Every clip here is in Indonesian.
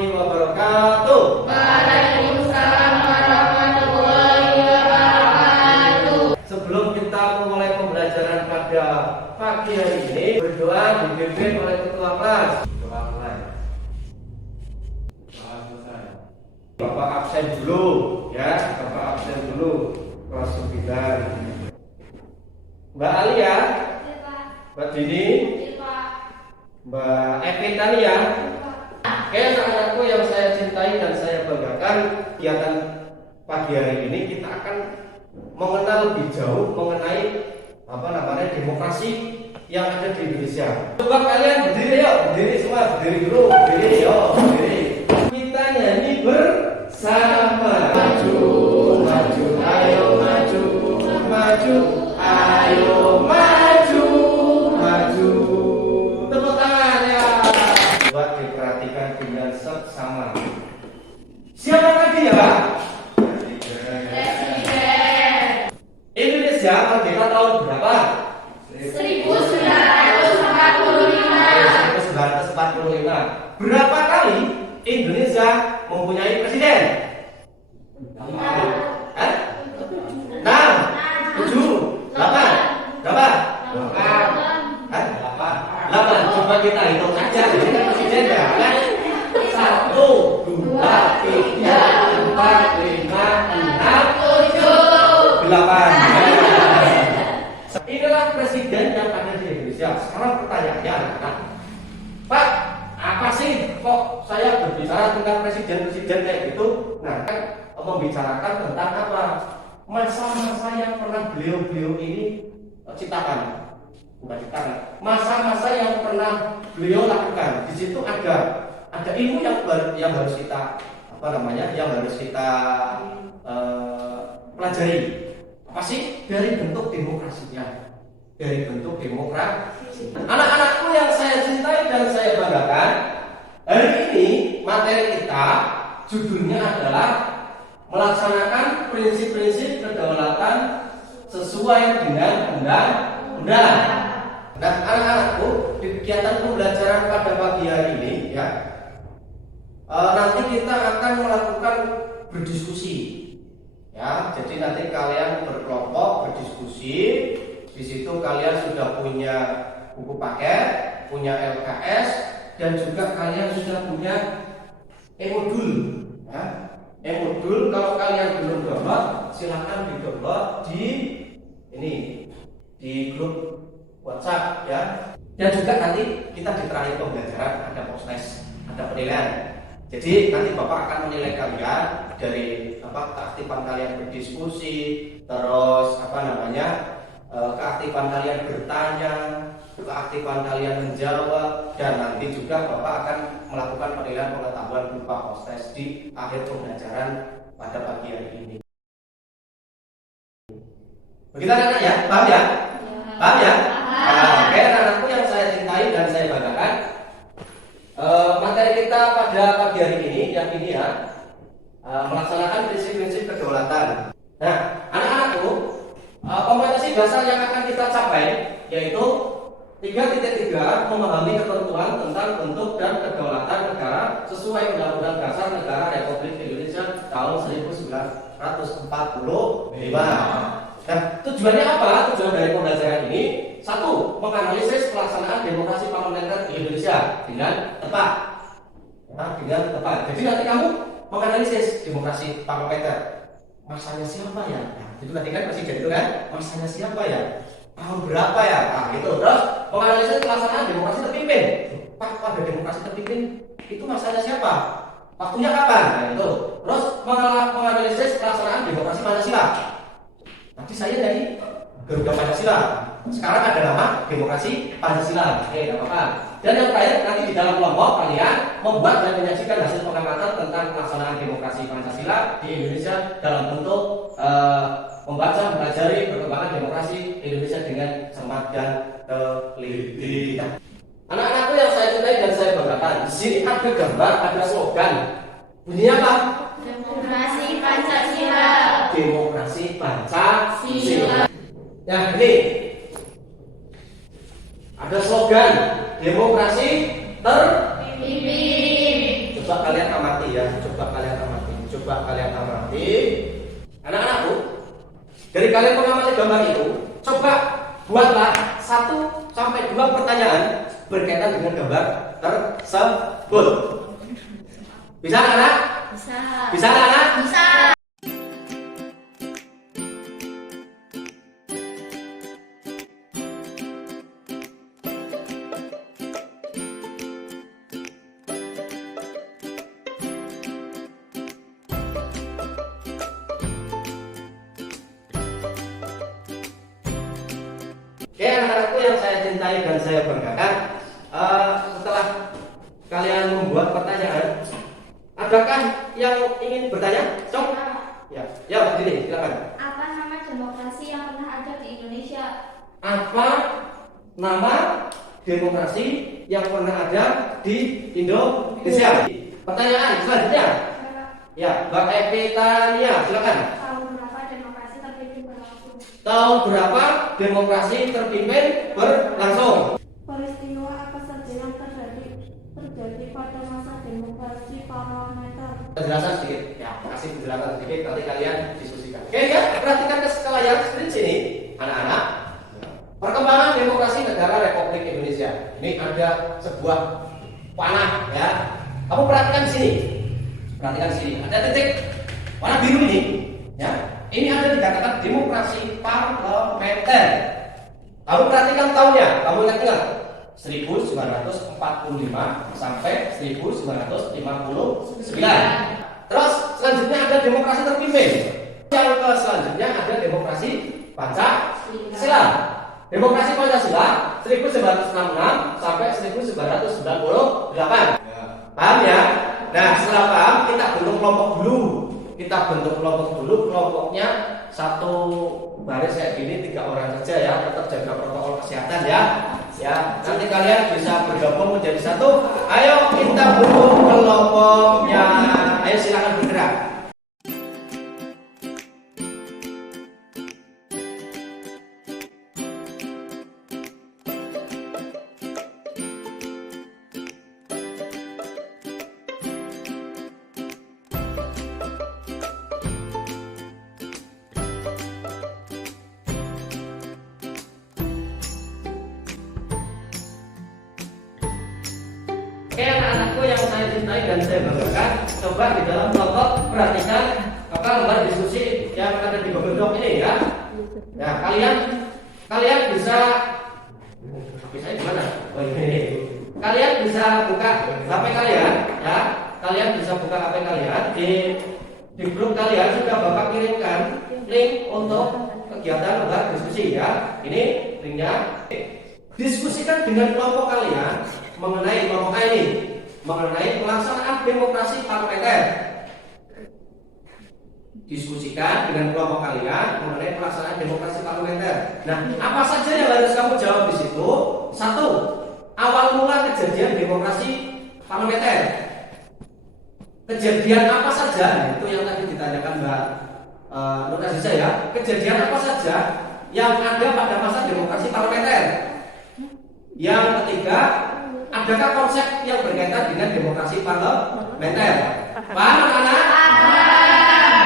warahmatullahi wabarakatuh. Waalaikumsalam warahmatullahi wabarakatuh. Sebelum kita memulai pembelajaran pada pagi hari ini, berdoa dipimpin oleh ketua kelas. Doa mulai. Bapak absen dulu, ya. Bapak absen dulu. Kelas 9. Mbak Alia, Mbak Dini, Mbak Evita. Oke, anak-anakku yang saya cintai dan saya banggakan, kegiatan pagi hari ini kita akan mengenal lebih jauh mengenai demokrasi yang ada di Indonesia. Coba kalian berdiri, yuk, berdiri semua, berdiri dulu, berdiri, yuk, berdiri. Kita nyanyi bersama. Maju, maju, ayo maju, maju, ayo maju, maju. Tepuk tangan ya. Buat diperhatikan dengan seksama. Siapa lagi ya, Pak? Indonesia merdeka tahun berapa? 1945. Berapa kali Indonesia mempunyai presiden? 6, 7, 8, berapa? 8. Coba kita hitung aja. Ini kan presiden ya, kan? 1, 2, 3, 4, 5, 6, 7, 8. Inilah presiden yang ada di Indonesia. Sekarang pertanyaannya adalah, Pak, apa sih kok saya berbicara tentang presiden-presiden kayak gitu? Nah, kan membicarakan tentang apa? Masa-masa yang pernah beliau-beliau ini ciptakan. Bukan ciptakan. Masa-masa yang pernah beliau lakukan. Di situ ada ilmu yang harus kita yang harus kita pelajari. Apa sih? Dari bentuk demokrasinya. Dari bentuk demokrasi. Anak-anakku yang saya cintai dan saya banggakan, hari ini materi kita judulnya adalah melaksanakan prinsip-prinsip kedaulatan sesuai dengan undang-undang. Nah, anak-anakku, di kegiatan pembelajaran pada pagi hari ini, ya, nanti kita akan melakukan berdiskusi. Ya, jadi nanti kalian berkelompok berdiskusi. Di situ kalian sudah punya buku paket, punya LKS, dan juga kalian sudah punya e-modul. Ya. E-modul kalau kalian belum download, silakan di-download di grup WhatsApp, ya. Dan juga nanti kita di terakhir pembelajaran ada post-test, ada penilaian. Jadi nanti Bapak akan menilai kalian dari keaktifan kalian berdiskusi, terus keaktifan kalian bertanya, keaktifan kalian menjawab, dan nanti juga Bapak akan melakukan penilaian pengetahuan berupa post-test di akhir pembelajaran pada pagi hari ini. Begitu anak-anak ya? Paham ya? Paham ya? Oke, anak-anakku yang saya cintai dan saya banggakan, materi kita pada pagi hari ini yang ini ya, melaksanakan prinsip-prinsip kedaulatan. Nah, anak-anakku, kompetensi dasar yang akan kita capai yaitu 3.3 memahami ketentuan tentang bentuk dan kedaulatan negara sesuai Undang-Undang Dasar Negara Republik Indonesia tahun 1945. Nah, tujuannya apa? Tujuan dari pembelajaran ini, 1. Menganalisis pelaksanaan demokrasi parlementer di Indonesia dengan tepat. Jadi nanti kamu menganalisis demokrasi parlementer. Masanya siapa ya? Nah, itu tadi kan presiden itu kan, masanya siapa ya? Tahun berapa ya? Nah, gitu. Terus menganalisis pelaksanaan demokrasi terpimpin. Pak, pada demokrasi terpimpin itu masanya siapa? Waktunya kapan? Nah, itu. Terus menganalisis pelaksanaan demokrasi Pancasila. Nanti saya dari Garuda Pancasila. Sekarang ada nama demokrasi Pancasila. Oke, tidak apa-apa. Dan yang terakhir, nanti di dalam kelompok kalian membuat dan menyajikan hasil pengamatan tentang pelaksanaan demokrasi Pancasila di Indonesia dalam bentuk membaca, mempelajari perkembangan demokrasi Indonesia dengan cermat dan teliti. Anak-anakku yang saya cintai dan saya banggakan, di sini ada gambar, ada slogan. Bunyinya apa? Demokrasi Pancasila. Demokrasi Pancasila. Nah, ini ada slogan demokrasi terpimpin. Coba kalian amati ya, coba kalian amati. Anak-anakku, dari kalian mengamati gambar itu, coba buatlah 1 sampai 2 pertanyaan berkaitan dengan gambar tersebut. Bisa anak-anak? Bisa. Bisa anak-anak? Bisa. Oke, anak-anakku yang saya cintai dan saya banggakan, setelah kalian membuat pertanyaan, adakah yang ingin bertanya? Cok? Ya, ya Mbak Dini, silakan. Apa nama demokrasi yang pernah ada di Indonesia? Apa nama demokrasi yang pernah ada di Indonesia? Pertanyaan selanjutnya. Ya, Mbak Evitania, silakan. Tahun berapa demokrasi terpimpin berlangsung? Tahun berapa demokrasi terpimpin berlangsung? Peristiwa apa saja yang terjadi pada masa demokrasi parlementer? Penjelasan sedikit, ya, kasih penjelasan sedikit, nanti kalian diskusikan. Oke ya, perhatikan ke layar screen sini, anak-anak. Perkembangan demokrasi negara Republik Indonesia. Ini ada sebuah panah, ya. Kamu perhatikan di sini, ada titik warna biru ini, ya. Ini ada dikatakan demokrasi parlementer. Kamu perhatikan tahunnya, kamu ingat-ingat 1945 sampai 1959. Terus selanjutnya ada demokrasi terpimpin. Yang selanjutnya ada demokrasi Pancasila. Demokrasi Pancasila 1966 sampai 1998. Paham ya? Nah, setelah paham kita bentuk kelompok dulu. Kelompoknya 1 baris kayak gini, 3 orang saja ya. Tetap jaga protokol kesehatan ya. Ya, nanti kalian bisa bergabung menjadi 1. Ayo kita bentuk kelompoknya. Ayo silakan bergerak. Oke, anak-anakku yang saya cintai dan saya banggakan, coba di dalam kelompok perhatikan apa lembar diskusi yang ada di Google Doc ini ya. Nah, kalian bisa gimana? Oh, ini. Kalian bisa buka HP kalian ya. Kalian bisa buka HP kalian di grup kalian sudah Bapak kirimkan link untuk kegiatan lembar diskusi ya. Ini linknya. Diskusikan dengan kelompok kalian mengenai kelompok ini, mengenai pelaksanaan demokrasi parlementer. Diskusikan dengan kelompok kalian mengenai pelaksanaan demokrasi parlementer. Nah, apa saja yang harus kamu jawab di situ? 1. Awal mula kejadian demokrasi parlementer. Kejadian apa saja? Nah, itu yang tadi ditanyakan Mbak Nur Aziza ya. Kejadian apa saja yang ada pada masa demokrasi parlementer? Yang ketiga, adakah konsep yang berkaitan dengan demokrasi parlementer? Paham anak-anak?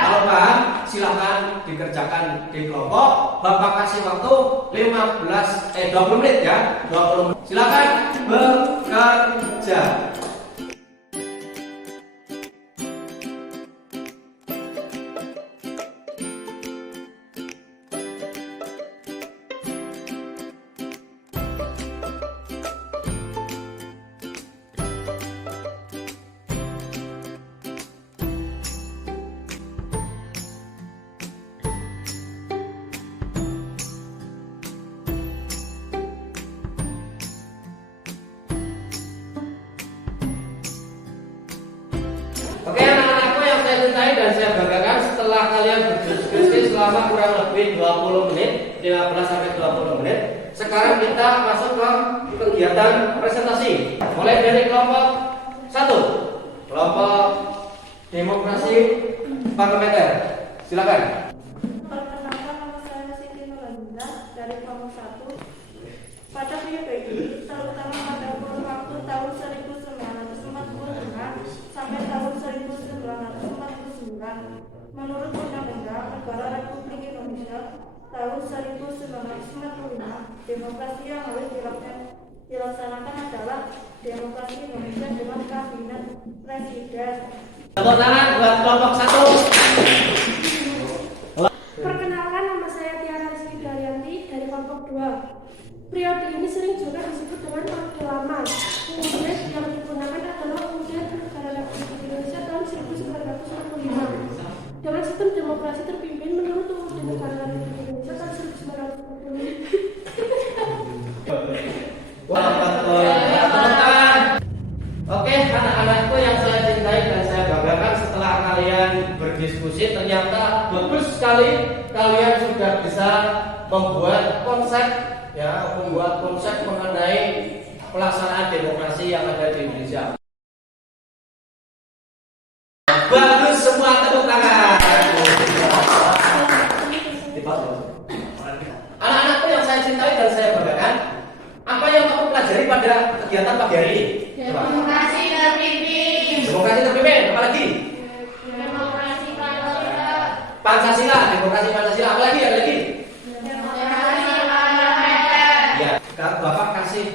Kalau paham, silakan dikerjakan di kelompok. Bapak kasih waktu 20 menit ya. 20 menit. Silakan bekerja. Oke, anak-anakku yang saya cintai dan saya banggakan, setelah kalian berdiskusi selama kurang lebih 20 menit, 15 sampai 20 menit, sekarang kita masuk ke kegiatan presentasi. Mulai dari kelompok 1, kelompok demokrasi parlementer. Silakan. Perkenalkan, nama saya Siti Nurhaliza dari kelompok 1. Pada periode ini, terutama pada kurun waktu tahun 1945 sampai Menurut Undang-Undang Negara Republik Indonesia tahun 1945, demokrasi yang harus dilaksanakan adalah demokrasi Indonesia dengan kabinet presiden. Tepuk tangan buat kelompok 1. Perkenalkan, nama saya Tiara Rizky Daryanti dari kelompok 2. Periode ini sering juga disebut dengan Orde Lama. Kemudian yang digunakan adalah Undang Negara Republik Indonesia tahun 1945. Dengan sistem demokrasi terpimpin menurut Undang Negara Republik Indonesia tahun 1945. Oke, anak-anakku yang saya cintai dan saya banggakan, setelah kalian berdiskusi ternyata bagus sekali kalian sudah bisa membuat konsep mengenai pelaksanaan demokrasi yang ada di Indonesia. Bagus semua, tepuk tangan. Anak-anakku yang saya cintai dan saya banggakan, apa yang kamu pelajari pada kegiatan pagi hari ini? Demokrasi terpimpin. Demokrasi terpimpin, apa lagi? Demokrasi Pancasila. Pancasila, demokrasi Pancasila, apa lagi? Ada lagi? Demokrasi parlementer. Ya, Bapak kasih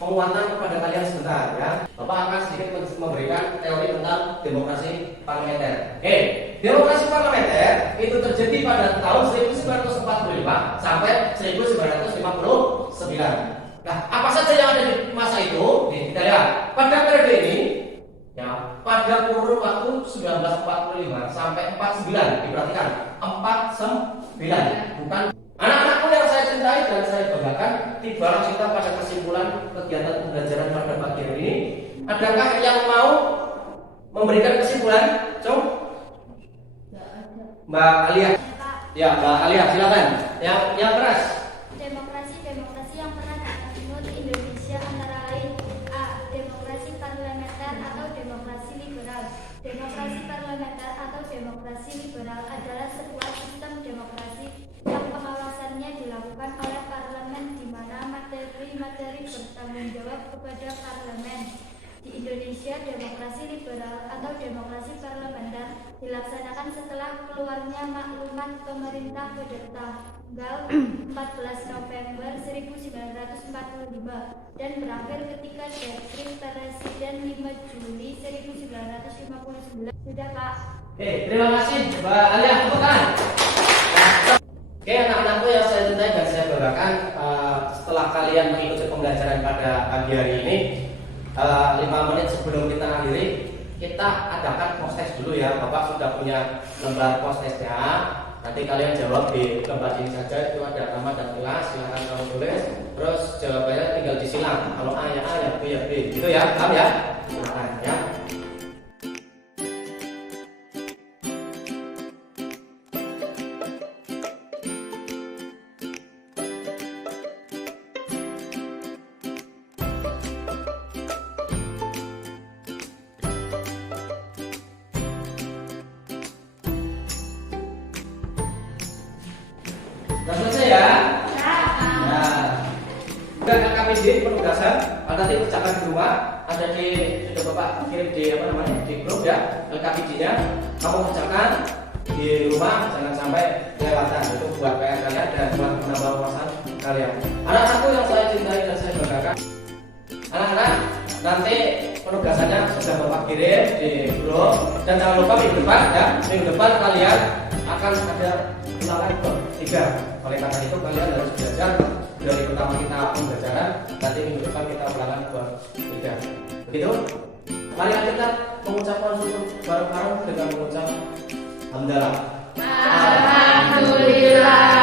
penguatan kepada kalian sebentar ya. Bapak akan sedikit memberikan teori tentang demokrasi parlementer. Demokrasi parlementer itu terjadi pada tahun 1945 sampai 1959. Nah, apa saja yang ada di masa itu? Nih, kita lihat. Pada periode ini, ya, pada kurun waktu 1945 sampai 49, diperhatikan 49, bukan. Anak-anakku yang saya cintai dan saya banggakan, tibalah kita pada kesimpulan kegiatan pembelajaran pada pagi hari ini. Adakah yang mau memberikan kesimpulan? Coba, Mbak Alia. Ya, Mbak Alia, silakan. Yang keras. Demokrasi yang pernah dianut di Indonesia antara lain: A. Demokrasi parlementer atau demokrasi liberal. Demokrasi parlementer atau demokrasi liberal adalah sebuah sistem demokrasi yang pengawasannya dilakukan oleh parlemen, di mana materi-materi bertanggung jawab kepada parlemen. Di Indonesia, demokrasi liberal atau demokrasi parlementer dilaksanakan setelah keluarnya maklumat pemerintah pada tanggal 14 November 1945 dan berakhir ketika dekret Presiden 5 Juli 1959. Sudah, Pak. Terima kasih Mbak Alia, tepuk tangan. Oke, anak-anakku yang saya cintai dan saya banggakan, setelah kalian mengikuti pembelajaran pada pagi hari ini, 5 menit sebelum kita akhiri, kita adakan post test dulu ya. Bapak sudah punya lembar post testnya. Nanti kalian jawab di lembar ini saja, itu ada nama dan kelas, silakan kamu tulis. Terus jawabannya tinggal disilang. Kalau A ya A, ya B ya B, gitu ya, paham ya? Silakan ya. Sudah selesai ya? Nah, dan KKPD penugasan nanti kerjakan di rumah, ada di sudah Bapak kirim di di grup ya, LKPD-nya. Kamu kerjakan di rumah, jangan sampai kelewatan. Itu buat PR kalian dan buat menambah wawasan kalian. Anak-anakku yang saya cintai dan saya banggakan, anak-anak, nanti penugasannya sudah Bapak kirim di grup, dan jangan lupa minggu depan ya, minggu depan kalian akan ada ulangan ke-3. Oleh karena itu kalian harus belajar dari pertama kita pembelajaran, nanti minggu depan kita ulangan ke-3. Begitu? Mari kita mengucapkan syukur bareng-bareng dengan mengucap hamdalah. Alhamdulillah.